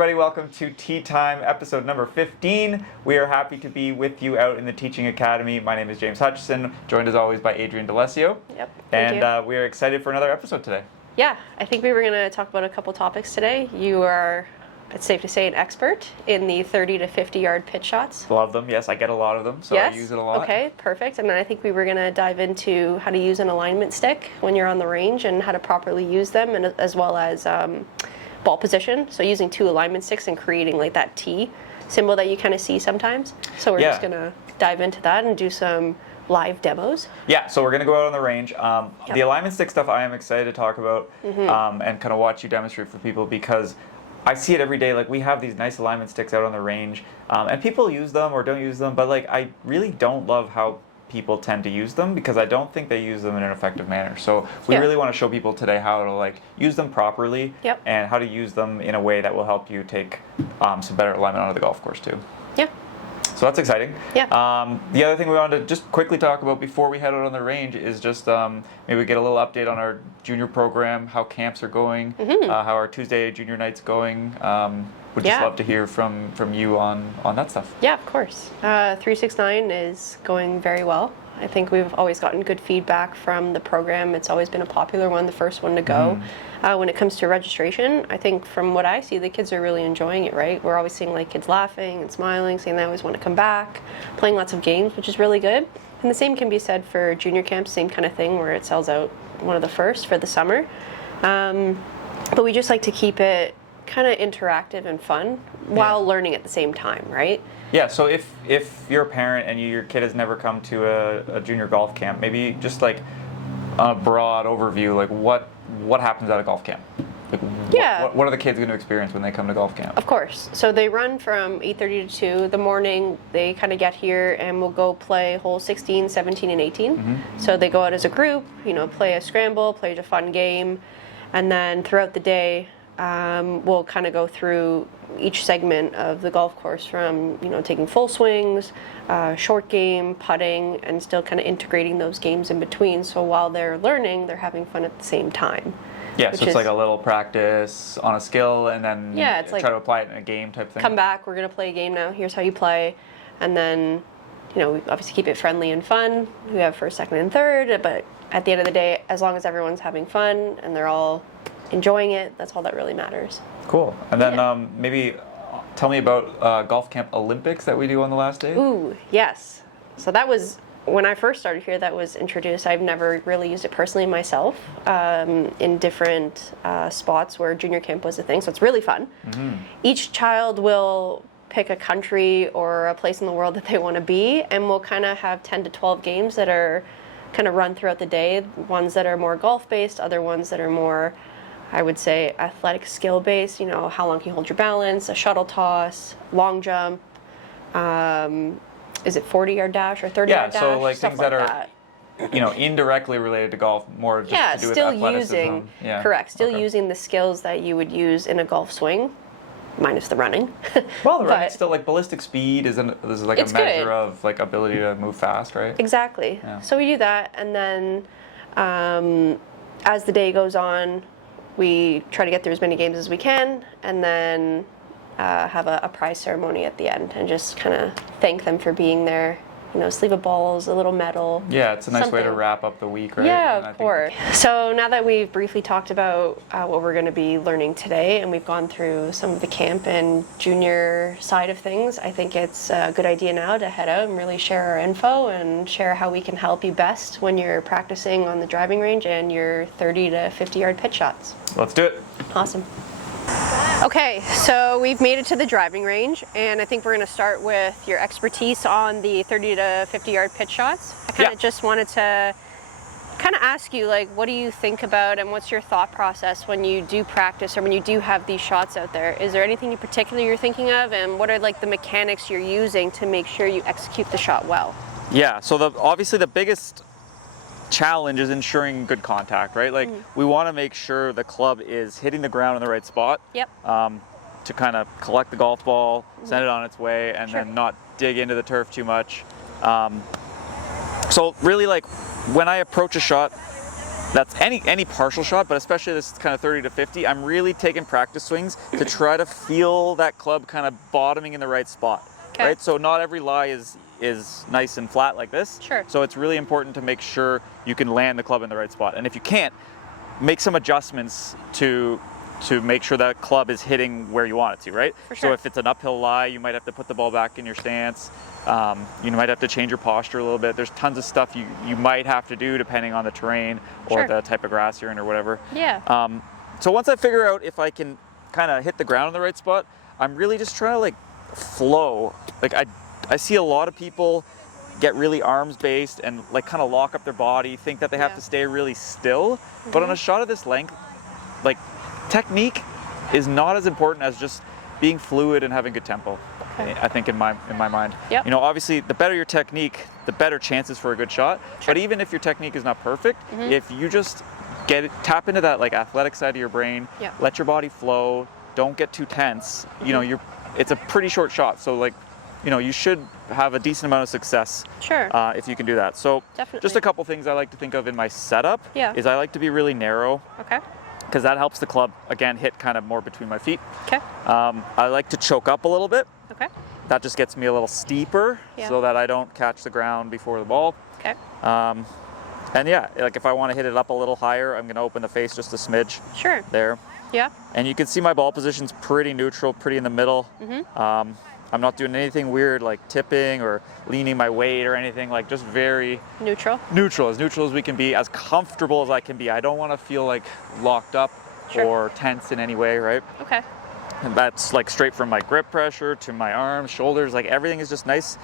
everybody, welcome to Tea Time, episode number 15. We are happy to be with you out in the Teaching Academy. My name is James Hutchison, joined as always by Adrienne D'Alessio. Yep, thank you. We are excited for another episode today. Yeah, I think we were going to talk about a couple topics today. You are, it's safe to say, an expert in the 30 to 50 yard pitch shots. Love them, yes, I get a lot of them, so yes? I use it a lot. Okay, perfect. And then I think we were going to dive into how to use an alignment stick when you're on the range and how to properly use them, and as well as ball position, so using two alignment sticks and creating like that T symbol that you kind of see sometimes. So we're just going to dive into that and do some live demos. Yeah, so we're going to go out on the range. The alignment stick stuff I am excited to talk about and kind of watch you demonstrate for people, because I see it every day. Like, we have these nice alignment sticks out on the range, and people use them or don't use them, but like, I really don't love how people tend to use them, because I don't think they use them in an effective manner. So we really want to show people today how to like use them properly and how to use them in a way that will help you take some better alignment onto the golf course too. Yeah. So that's exciting. Yeah. The other thing we wanted to just quickly talk about before we head out on the range is just maybe get a little update on our junior program, how camps are going, how our Tuesday junior night's going. Would just love to hear from you on that stuff. Yeah, of course. 369 is going very well. I think we've always gotten good feedback from the program. It's always been a popular one, the first one to go. When it comes to registration, I think from what I see, the kids are really enjoying it, right? We're always seeing like kids laughing and smiling, saying they always want to come back, playing lots of games, which is really good. And the same can be said for junior camps, same kind of thing, where it sells out one of the first for the summer. But we just like to keep it kind of interactive and fun while learning at the same time, right? Yeah, so if you're a parent and your kid has never come to a junior golf camp, maybe just like a broad overview, like what happens at a golf camp? Like what are the kids going to experience when they come to golf camp? Of course. So they run from 8:30 to 2 the morning. They kind of get here and we'll go play holes 16, 17, and 18. So they go out as a group, play a scramble, play a fun game, and then throughout the day, we'll kind of go through each segment of the golf course, from taking full swings, short game, putting, and still kind of integrating those games in between. So while they're learning, they're having fun at the same time. Yeah, so it's like a little practice on a skill, and then it's try to apply it in a game type thing. Come back, we're going to play a game now. Here's how you play, and then we obviously keep it friendly and fun. We have first, second, and third, but at the end of the day, as long as everyone's having fun and they're all enjoying it, that's all that really matters. Cool. And then maybe tell me about Golf Camp Olympics that we do on the last day. Ooh, yes. So that was, when I first started here, that was introduced. I've never really used it personally myself in different spots where junior camp was a thing, so it's really fun. Each child will pick a country or a place in the world that they want to be, and we'll kind of have 10 to 12 games that are kind of run throughout the day, ones that are more golf-based, other ones that are more, I would say, athletic skill-based, how long can you hold your balance, a shuttle toss, long jump, is it 40-yard dash or 30-yard dash? Yeah, so like things that are, that. indirectly related to golf, more just to do with athleticism. Correct, still using the skills that you would use in a golf swing, minus the running. Well, the running's still like ballistic speed is like a measure good. Of like ability to move fast, right? Exactly. Yeah. So we do that, and then as the day goes on, we try to get through as many games as we can, and then have a prize ceremony at the end, and just kind of thank them for being there. Sleeve of balls, a little medal. Yeah, it's a nice way to wrap up the week, right? Yeah, of course. So now that we've briefly talked about what we're going to be learning today, and we've gone through some of the camp and junior side of things, I think it's a good idea now to head out and really share our info and share how we can help you best when you're practicing on the driving range and your 30 to 50 yard pitch shots. Let's do it. Awesome. Okay, so we've made it to the driving range, and I think we're going to start with your expertise on the 30 to 50 yard pitch shots. I kind of just wanted to kind of ask you, like, what do you think about and what's your thought process when you do practice or when you do have these shots out there? Is there anything in particular you're thinking of, and what are like the mechanics you're using to make sure you execute the shot well? Yeah, so obviously the biggest challenge is ensuring good contact, right? Like we want to make sure the club is hitting the ground in the right spot. To kind of collect the golf ball, send it on its way, and then not dig into the turf too much. So really, like, when I approach a shot, that's any partial shot, but especially this kind of 30 to 50, I'm really taking practice swings to try to feel that club kind of bottoming in the right spot. Okay. Right? So not every lie is nice and flat like this. Sure. So it's really important to make sure you can land the club in the right spot. And if you can't, make some adjustments to make sure that club is hitting where you want it to, right? For sure. So if it's an uphill lie, you might have to put the ball back in your stance. You might have to change your posture a little bit. There's tons of stuff you might have to do depending on the terrain or Sure. the type of grass you're in or whatever. Yeah. So once I figure out if I can kind of hit the ground in the right spot, I'm really just trying to like flow. Like I see a lot of people get really arms based and like kind of lock up their body, think that they have Yeah. to stay really still. But on a shot of this length, like technique is not as important as just being fluid and having good tempo. Okay. I think in my mind. Yep. You know, obviously the better your technique, the better chances for a good shot. Sure. But even if your technique is not perfect, if you just tap into that like athletic side of your brain, Yeah. let your body flow, don't get too tense. You know, it's a pretty short shot, so like, you know, you should have a decent amount of success Sure. if you can do that. So Definitely. just a couple things I like to think of in my setup Yeah. is I like to be really narrow Okay. because that helps the club, again, hit kind of more between my feet. Okay. I like to choke up a little bit. Okay. That just gets me a little steeper Yeah. so that I don't catch the ground before the ball. Okay. And yeah, like if I want to hit it up a little higher, I'm going to open the face just a smidge Sure. there. Yeah. And you can see my ball position's pretty neutral, pretty in the middle. I'm not doing anything weird like tipping or leaning my weight or anything, like just very Neutral. neutral as we can be, as comfortable as I can be. I don't want to feel like locked up Sure. or tense in any way, right? Okay. And that's like straight from my grip pressure to my arms, shoulders, like everything is just nice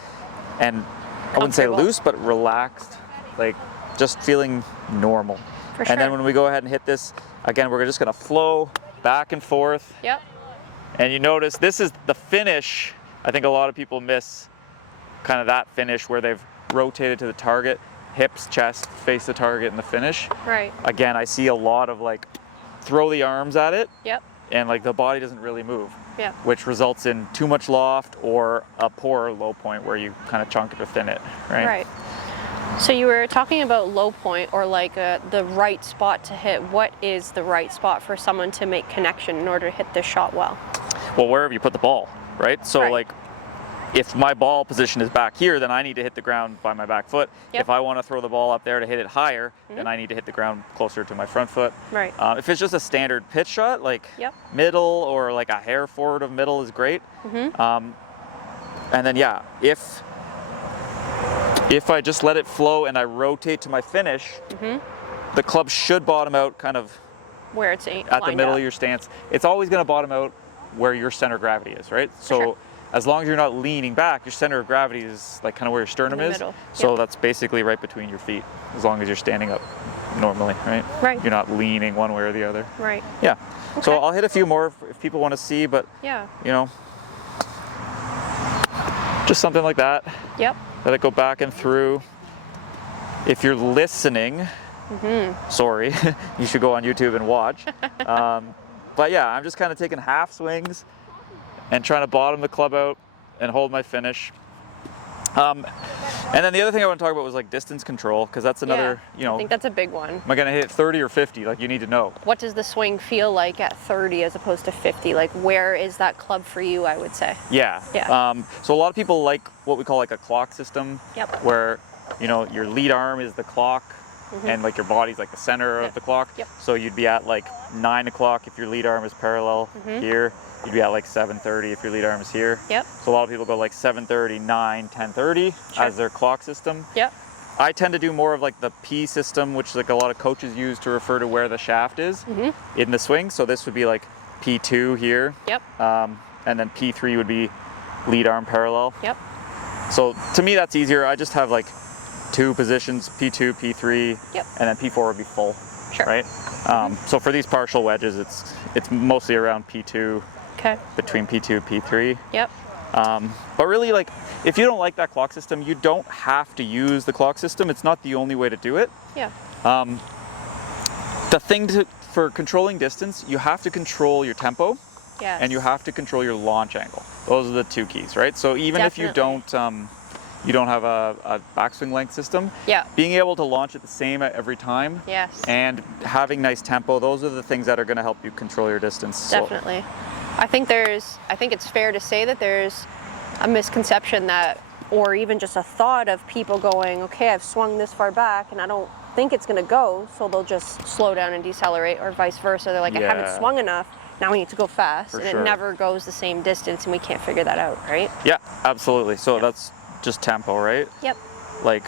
and I wouldn't say Comfortable. loose, but relaxed, like just feeling normal. For And then sure. when we go ahead and hit this, again, we're just gonna flow back and forth. Yep. And you notice this is the finish. I think a lot of people miss kind of that finish where they've rotated to the target, hips, chest, face the target in the finish. Right. Again, I see a lot of like throw the arms at it Yep. and like the body doesn't really move, Yeah. which results in too much loft or a poor low point where you kind of chunk it or thin it, right? Right. So you were talking about low point or like the right spot to hit. What is the right spot for someone to make connection in order to hit this shot well? Well, wherever you put the ball, right? So Right. like if my ball position is back here, then I need to hit the ground by my back foot. Yep. If I want to throw the ball up there to hit it higher, then I need to hit the ground closer to my front foot. Right. If it's just a standard pitch shot, like Yep. middle or like a hair forward of middle is great. And then yeah, if I just let it flow and I rotate to my finish, the club should bottom out kind of Where it's at the middle of your stance. It's always going to bottom out where your center of gravity is, right? So sure. as long as you're not leaning back, your center of gravity is like kind of where your sternum In the is. middle. So Yep. that's basically right between your feet, as long as you're standing up normally, right? Right. You're not leaning one way or the other. Right. Yeah. So Okay. I'll hit a few more if people want to see, but Yeah. you know, just something like that. Yep. Let it go back and through. If you're listening, sorry, you should go on YouTube and watch. But yeah, I'm just kind of taking half swings and trying to bottom the club out and hold my finish. And then the other thing I want to talk about was like distance control, because that's another, Yeah. you know, I think that's a big one. am I going to hit 30 or 50? Like you need to know. What does the swing feel like at 30 as opposed to 50? Like where is that club for you, I would say? Yeah. Yeah. So a lot of people like what we call like a clock system, Yep. where, you know, your lead arm is the clock and like your body's like the center Yep. of the clock. Yep. So you'd be at like 9 o'clock if your lead arm is parallel here. You'd be at like 7:30 if your lead arm is here. Yep. So a lot of people go like 7:30, 9, 10:30 Sure. as their clock system. Yep. I tend to do more of like the P system, which like a lot of coaches use to refer to where the shaft is in the swing. So this would be like P2 here. Yep. And then P3 would be lead arm parallel. Yep. So to me, that's easier. I just have like two positions, P2, P3, Yep. and then P4 would be full, Sure. right? So for these partial wedges, it's mostly around P2, Okay. between P2 and P3. Yep. But really, like, if you don't like that clock system, you don't have to use the clock system. It's not the only way to do it. Yeah. The thing for controlling distance, you have to control your tempo. Yes. And you have to control your launch angle. Those are the two keys, right? So even if you Definitely. don't, you don't have a backswing length system. Yeah. Being able to launch it the same every time. Yes. And having nice tempo, those are the things that are going to help you control your distance. Definitely. I think it's fair to say that there's a misconception that, or even just a thought of people going, okay, I've swung this far back and I don't think it's going to go, so they'll just slow down and decelerate, or vice versa. They're like, I haven't swung enough, now we need to go fast. For and sure. It never goes the same distance, and we can't figure that out, right? Yeah, absolutely. So that's just tempo, right? Yep. Like,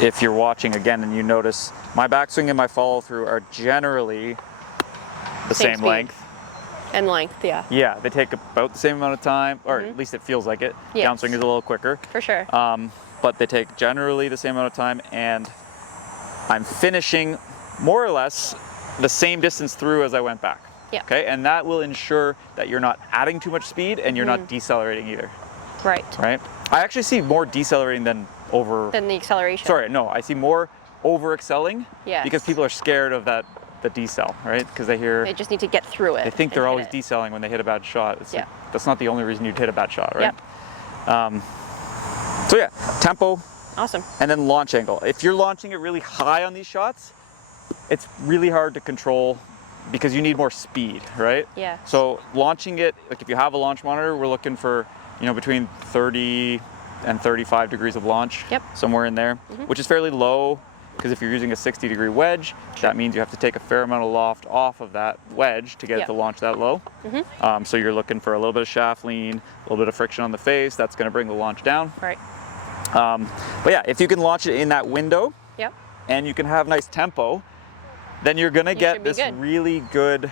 if you're watching again and you notice my backswing and my follow through are generally the same speed. length. And length, yeah. Yeah, they take about the same amount of time, or at least it feels like it. Yes. Downswing is a little quicker. For sure. But they take generally the same amount of time, and I'm finishing more or less the same distance through as I went back. Yeah. Okay, and that will ensure that you're not adding too much speed and you're not decelerating either. Right. Right? I actually see more decelerating than over. Than the acceleration. Sorry, no, I see more over excelling. Yes. Because people are scared of the decel, right? Because they hear. They just need to get through it. They think they're and always hit it. decelling when they hit a bad shot. It's Yeah. like, that's not the only reason you'd hit a bad shot, right? Yep. So yeah, tempo Awesome. and then launch angle. If you're launching it really high on these shots, it's really hard to control because you need more speed, right? Yeah. So launching it, like if you have a launch monitor, we're looking for, between 30 and 35 degrees of launch, Yep. somewhere in there, which is fairly low. Because if you're using a 60-degree wedge, that means you have to take a fair amount of loft off of that wedge to get it to launch that low. So you're looking for a little bit of shaft lean, a little bit of friction on the face. That's going to bring the launch down. Right. But yeah, if you can launch it in that window Yep. and you can have nice tempo, then you're going to get should be this good. really good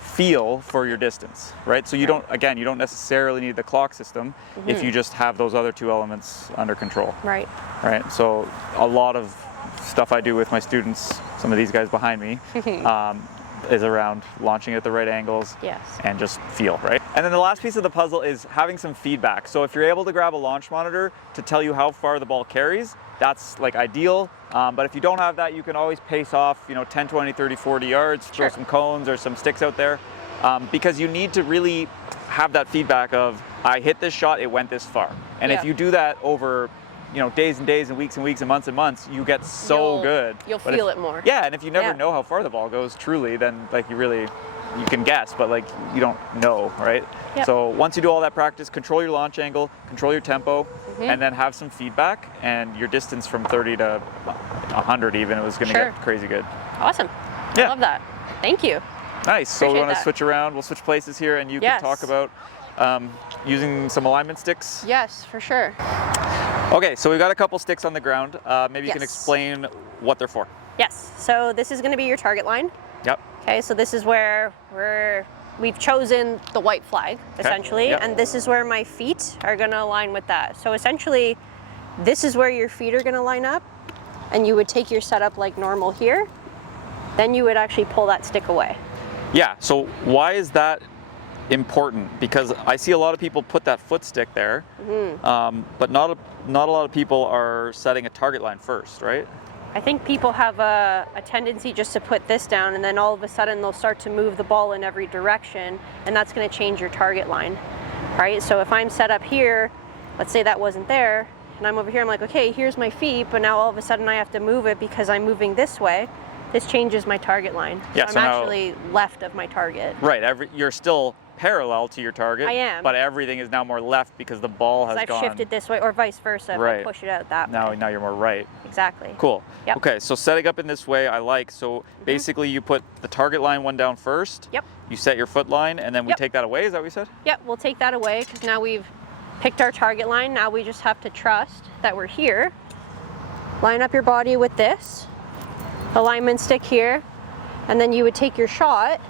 feel for your distance, right? So you don't necessarily need the clock system if you just have those other two elements under control. Right. Right. So a lot of stuff I do with my students, some of these guys behind me, is around launching at the right angles Yes. and just feel, right? And then the last piece of the puzzle is having some feedback. So if you're able to grab a launch monitor to tell you how far the ball carries, that's like ideal. But if you don't have that, you can always pace off, 10, 20, 30, 40 yards, throw some cones or some sticks out there, because you need to really have that feedback of, I hit this shot, it went this far. And if you do that over days and days and weeks and months and months, you get so good. You'll But feel it more. Yeah, and if you never Yeah. know how far the ball goes truly, then you can guess, but you don't know, right? Yep. So once you do all that practice, control your launch angle, control your tempo, and then have some feedback, and your distance from 30 to 100 even, it was going to Sure. get crazy good. Awesome. Yeah. I love that. Thank you. Nice. So we Appreciate want to that. switch around. We'll switch places here, and you Yes. can talk about using some alignment sticks. Yes, for sure. Okay, so we've got a couple sticks on the ground. Maybe you can Yes. explain what they're for. Yes. So this is going to be your target line. Yep. Okay, so this is where we've chosen the white flag, essentially, Yep. and this is where my feet are going to align with that. So essentially, this is where your feet are going to line up, and you would take your setup like normal here. Then you would actually pull that stick away. Yeah, so why is that important? Because I see a lot of people put that foot stick there, but not a lot of people are setting a target line first, right? I think people have a tendency just to put this down, and then all of a sudden they'll start to move the ball in every direction, and that's going to change your target line, right? So if I'm set up here, let's say that wasn't there, and I'm over here, I'm like, okay, here's my feet, but now all of a sudden I have to move it because I'm moving this way. This changes my target line. Yeah, so so I'm now- actually left of my target. Right, you're still parallel to your target. I am. But everything is now more left because the ball has I've gone. shifted this way, or vice versa, if I Right. push it out that Now way. you're more right. Exactly. Cool. Yep. Okay, so setting up in this way I like. So basically you put the target line one down first. Yep. You set your foot line and then we Yep. take that away, is that what you said? Yep, we'll take that away because now we've picked our target line. Now we just have to trust that we're here. Line up your body with this alignment stick here, and then you would take your shot.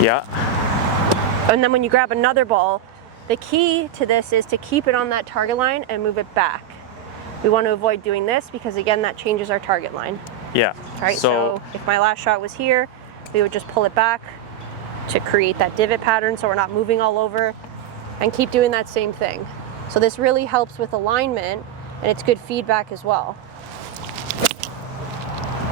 Yeah. And then when you grab another ball, the key to this is to keep it on that target line and move it back. We want to avoid doing this because, again, that changes our target line. Yeah. Right? So if my last shot was here, we would just pull it back to create that divot pattern so we're not moving all over, and keep doing that same thing. So this really helps with alignment, and it's good feedback as well.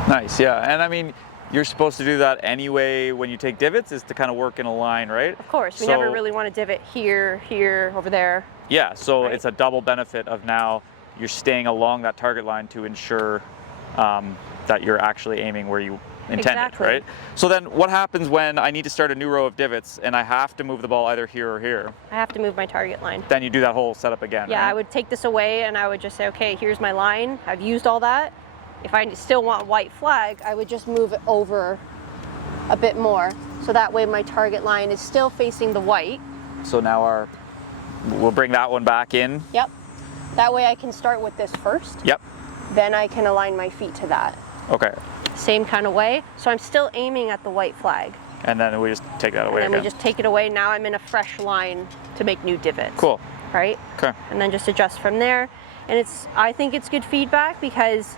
Nice, yeah. And I mean, you're supposed to do that anyway when you take divots, is to kind of work in a line, right? Of course, we So- never really want to divot here, here, over there. Yeah, so Right. it's a double benefit of now you're staying along that target line to ensure that you're actually aiming where you intended, Exactly. right? So then what happens when I need to start a new row of divots and I have to move the ball either here or here? I have to move my target line. Then you do that whole setup again, Yeah, right? I would take this away and I would just say, okay, here's my line. I've used all that. If I still want white flag, I would just move it over a bit more. So that way my target line is still facing the white. So now we'll bring that one back in. Yep. That way I can start with this first. Yep. Then I can align my feet to that. Okay. Same kind of way. So I'm still aiming at the white flag. And then we just take that away And then again. we just take it away. Now I'm in a fresh line to make new divots. Cool. Right? Okay. And then just adjust from there. And I think it's good feedback because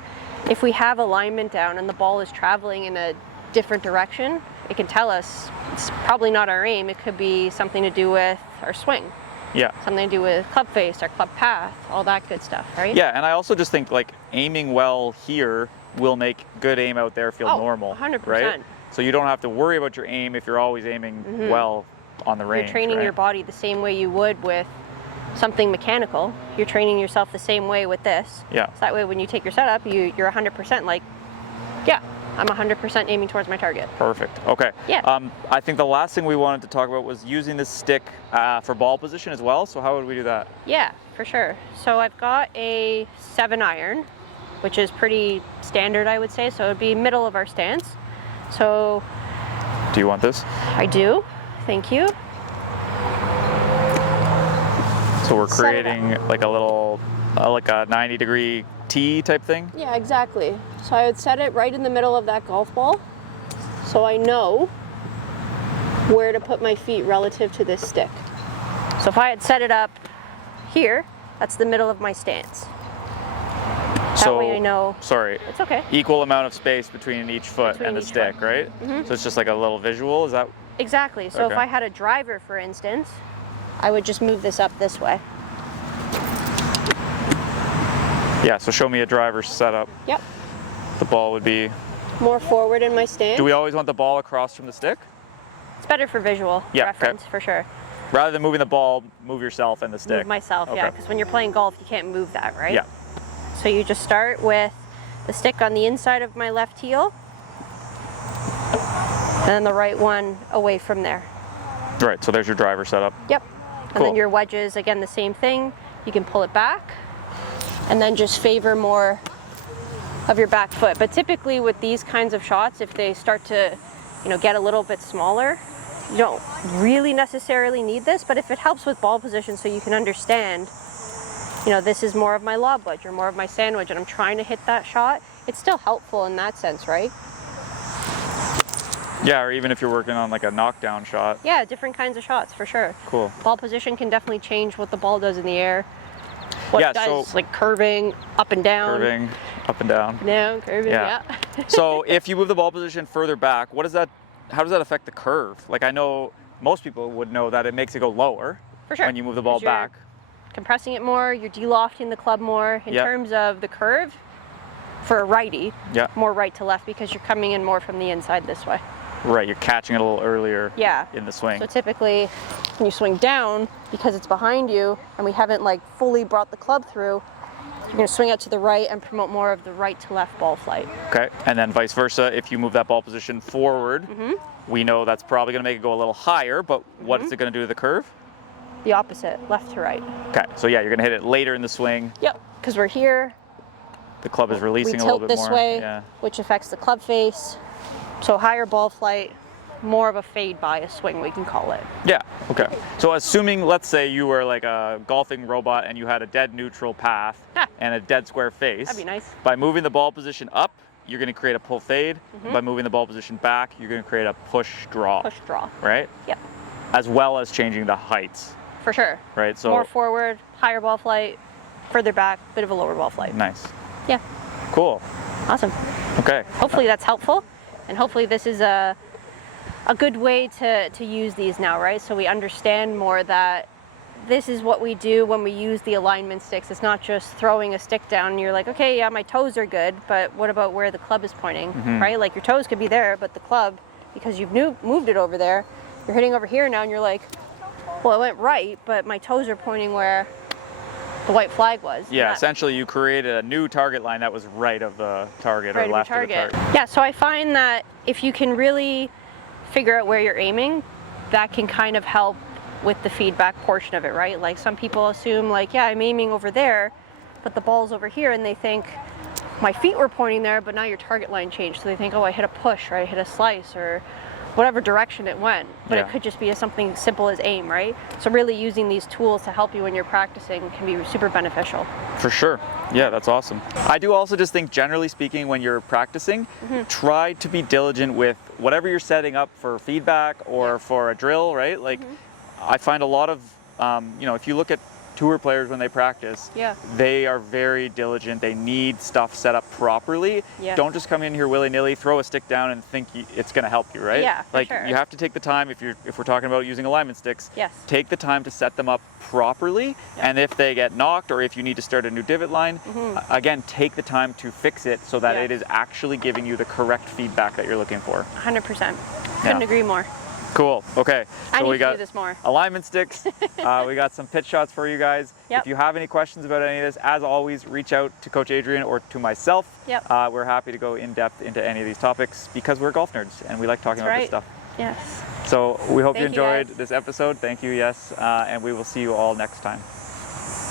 if we have alignment down and the ball is traveling in a different direction, it can tell us it's probably not our aim. It could be something to do with our swing, Yeah. something to do with club face, our club path, all that good stuff, right? Yeah, and I also just think like aiming well here will make good aim out there feel Oh, normal, 100%. right? So you don't have to worry about your aim if you're always aiming well on the range. You're training right? your body the same way you would with something mechanical. You're training yourself the same way with this. Yeah. So that way when you take your setup, you're 100% like, yeah, I'm 100% aiming towards my target. Perfect. Okay. Yeah. I think the last thing we wanted to talk about was using this stick for ball position as well. So how would we do that? Yeah, for sure. So I've got a 7-iron, which is pretty standard, I would say. So it would be middle of our stance. So Do you want this? I do. Thank you. So we're Set it up. creating like a little, like a 90-degree T type thing. Yeah, exactly. So I would set it right in the middle of that golf ball so I know where to put my feet relative to this stick. So if I had set it up here, that's the middle of my stance. That way I know. Sorry. It's okay. Equal amount of space between each foot Between and the each stick, foot. right? So it's just like a little visual. Is that? Exactly. So Okay. if I had a driver, for instance, I would just move this up this way. Yeah. So show me a driver setup. Yep. The ball would be. More forward in my stance. Do we always want the ball across from the stick? It's better for visual Yeah, okay. reference, for sure. Rather than moving the ball, move yourself and the stick. Move myself, yeah, Okay. because when you're playing golf, you can't move that, right? Yeah. So you just start with the stick on the inside of my left heel, and then the right one away from there. Right. So there's your driver setup. Yep. And Cool. then your wedges, again, the same thing. You can pull it back, and then just favor more of your back foot. But typically with these kinds of shots, if they start to, get a little bit smaller, you don't really necessarily need this, but if it helps with ball position so you can understand, this is more of my lob wedge or more of my sand wedge and I'm trying to hit that shot, it's still helpful in that sense, right? Yeah. Or even if you're working on like a knockdown shot. Yeah, different kinds of shots for sure. Cool. Ball position can definitely change what the ball does in the air. What Yeah, it does, so- like curving, up and down. Curving, up and down. Down, curving, Yeah. yeah. So if you move the ball position further back, how does that affect the curve? Like I know most people would know that it makes it go lower For sure. when you move the ball 'Cause you're back. Compressing it more, you're de-lofting the club more. In Yep. terms of the curve, for a righty, Yeah. more right to left because you're coming in more from the inside this way. Right, you're catching it a little earlier Yeah. in the swing. So typically, when you swing down, because it's behind you, and we haven't fully brought the club through, you're going to swing out to the right and promote more of the right to left ball flight. Okay, and then vice versa, if you move that ball position forward, we know that's probably going to make it go a little higher, but what is it going to do to the curve? The opposite, left to right. Okay, so yeah, you're going to hit it later in the swing. Yep. Because we're here, The club is we releasing a little tilt bit this more. way, Yeah. which affects the club face. So higher ball flight, more of a fade bias swing, we can call it. Yeah, okay. So assuming, let's say you were like a golfing robot and you had a dead neutral path Ah. and a dead square face. That'd be nice. By moving the ball position up, you're going to create a pull fade. By moving the ball position back, you're going to create a push draw. Push draw. Right? Yep. As well as changing the heights, For sure. right? So More forward, higher ball flight, further back, bit of a lower ball flight. nice. Yeah. Cool. Awesome. Okay. Hopefully that's helpful, and hopefully this is a good way to use these now, right? So we understand more that this is what we do when we use the alignment sticks. It's not just throwing a stick down and you're like, okay, yeah, my toes are good, but what about where the club is pointing, right? Like your toes could be there, but the club, because you've moved it over there, you're hitting over here now and you're like, well, it went right, but my toes are pointing where the white flag was. Yeah, essentially you created a new target line that was right of the target or left of the target. Yeah, so I find that if you can really figure out where you're aiming, that can kind of help with the feedback portion of it, right? Like some people assume like, yeah, I'm aiming over there, but the ball's over here, and they think my feet were pointing there, but now your target line changed. So they think, oh, I hit a push, or I hit a slice, or whatever direction it went. But it could just be something simple as aim, right? So really using these tools to help you when you're practicing can be super beneficial. For sure. Yeah, that's awesome. I do also just think, generally speaking, when you're practicing, try to be diligent with whatever you're setting up for feedback or for a drill, right? Like, I find a lot of, if you look at tour players when they practice, they are very diligent. They need stuff set up properly. Don't just come in here willy-nilly, throw a stick down and think it's going to help you, right? Yeah, like sure. You have to take the time, if we're talking about using alignment sticks, take the time to set them up properly. And if they get knocked, or if you need to start a new divot line, again, take the time to fix it so that it is actually giving you the correct feedback that you're looking for. 100%. Couldn't agree more. Cool. Okay. So we got to do this more. Alignment sticks. We got some pitch shots for you guys. Yep. If you have any questions about any of this, as always, reach out to Coach Adrienne or to myself. We're happy to go in depth into any of these topics because we're golf nerds and we like talking about this stuff. Yes. So we hope you enjoyed guys. this episode. Thank you. Yes. And we will see you all next time.